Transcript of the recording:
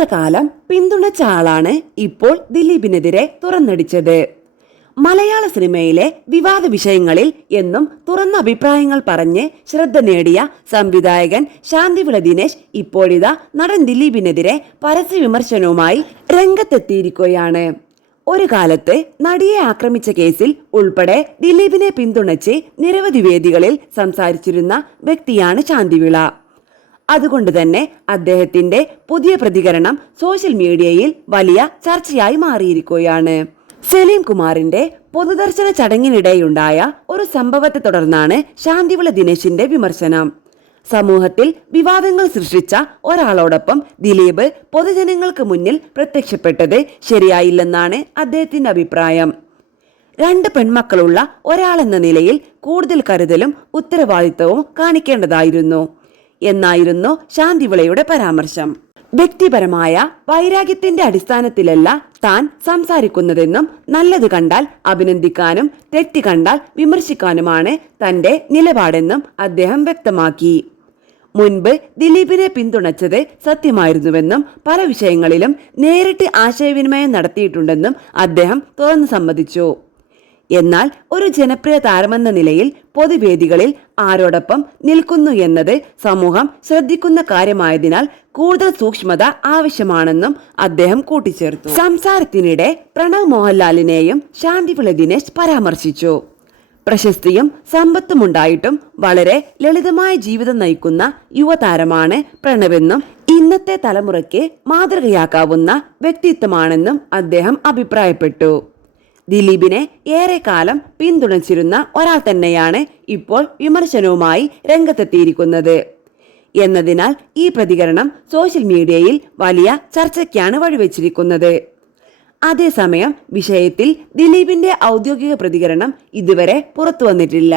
ഇത്രകാലം പിന്തുണച്ച ആളാണ് ഇപ്പോൾ ദിലീപിനെതിരെ തുറന്നടിച്ചത്. മലയാള സിനിമയിലെ വിവാദ വിഷയങ്ങളിൽ എന്നും തുറന്ന അഭിപ്രായങ്ങൾ പറഞ്ഞ് ശ്രദ്ധ നേടിയ സംവിധായകൻ ശാന്തിവിള ദിനേശ് ഇപ്പോഴിതാ നടൻ ദിലീപിനെതിരെ പരസ്യ വിമർശനവുമായി രംഗത്തെത്തിയിരിക്കുകയാണ്. ഒരു കാലത്ത് നടിയെ ആക്രമിച്ച കേസിൽ ഉൾപ്പെടെ ദിലീപിനെ പിന്തുണച്ച് നിരവധി വേദികളിൽ സംസാരിച്ചിരുന്ന വ്യക്തിയാണ് ശാന്തിവിള. അതുകൊണ്ട് തന്നെ അദ്ദേഹത്തിന്റെ പുതിയ പ്രതികരണം സോഷ്യൽ മീഡിയയിൽ വലിയ ചർച്ചയായി മാറിയിരിക്കുകയാണ്. സലീം കുമാറിന്റെ പൊതുദർശന ചടങ്ങിനിടെയുണ്ടായ ഒരു സംഭവത്തെ തുടർന്നാണ് ശാന്തിവിള ദിനേശിന്റെ വിമർശനം. സമൂഹത്തിൽ വിവാദങ്ങൾ സൃഷ്ടിച്ച ഒരാളോടൊപ്പം ദിലീപ് പൊതുജനങ്ങൾക്ക് മുന്നിൽ പ്രത്യക്ഷപ്പെട്ടത് ശരിയായില്ലെന്നാണ് അദ്ദേഹത്തിന്റെ അഭിപ്രായം. 2 പെൺമക്കളുള്ള ഒരാളെന്ന നിലയിൽ കൂടുതൽ കരുതലും ഉത്തരവാദിത്തവും കാണിക്കേണ്ടതായിരുന്നു എന്നായിരുന്നു ശാന്തിവിളയുടെ പരാമർശം. വ്യക്തിപരമായ വൈരാഗ്യത്തിന്റെ അടിസ്ഥാനത്തിലല്ല താൻ സംസാരിക്കുന്നതെന്നും നല്ലത് കണ്ടാൽ അഭിനന്ദിക്കാനും തെറ്റ് കണ്ടാൽ വിമർശിക്കാനുമാണ് തന്റെ നിലപാടെന്നും അദ്ദേഹം വ്യക്തമാക്കി. മുൻപ് ദിലീപിനെ പിന്തുണച്ചത് സത്യമായിരുന്നുവെന്നും പല വിഷയങ്ങളിലും നേരിട്ട് ആശയവിനിമയം നടത്തിയിട്ടുണ്ടെന്നും അദ്ദേഹം തുറന്നു സമ്മതിച്ചു. എന്നാൽ ഒരു ജനപ്രിയ താരമെന്ന നിലയിൽ പൊതുവേദികളിൽ ആരോടൊപ്പം നിൽക്കുന്നു എന്നത് സമൂഹം ശ്രദ്ധിക്കുന്ന കാര്യമായതിനാൽ കൂടുതൽ സൂക്ഷ്മത ആവശ്യമാണെന്നും അദ്ദേഹം കൂട്ടിച്ചേർത്തു. സംസാരത്തിനിടെ പ്രണവ് മോഹൻലാലിനെയും ശാന്തിവിള ദിനേശ് പരാമർശിച്ചു. പ്രശസ്തിയും സമ്പത്തുമുണ്ടായിട്ടും വളരെ ലളിതമായ ജീവിതം നയിക്കുന്ന യുവതാരമാണ് പ്രണവെന്നും ഇന്നത്തെ തലമുറയ്ക്ക് മാതൃകയാക്കാവുന്ന വ്യക്തിത്വമാണെന്നും അദ്ദേഹം അഭിപ്രായപ്പെട്ടു. ദിലീപിനെ ഏറെക്കാലം പിന്തുണച്ചിരുന്ന ഒരാൾ തന്നെയാണ് ഇപ്പോൾ വിമർശനവുമായി രംഗത്തെത്തിയിരിക്കുന്നത് എന്നതിനാൽ ഈ പ്രതികരണം സോഷ്യൽ മീഡിയയിൽ വലിയ ചർച്ചയ്ക്കാണ് വഴിവെച്ചിരിക്കുന്നത്. അതേസമയം വിഷയത്തിൽ ദിലീപിന്റെ ഔദ്യോഗിക പ്രതികരണം ഇതുവരെ പുറത്തു വന്നിട്ടില്ല.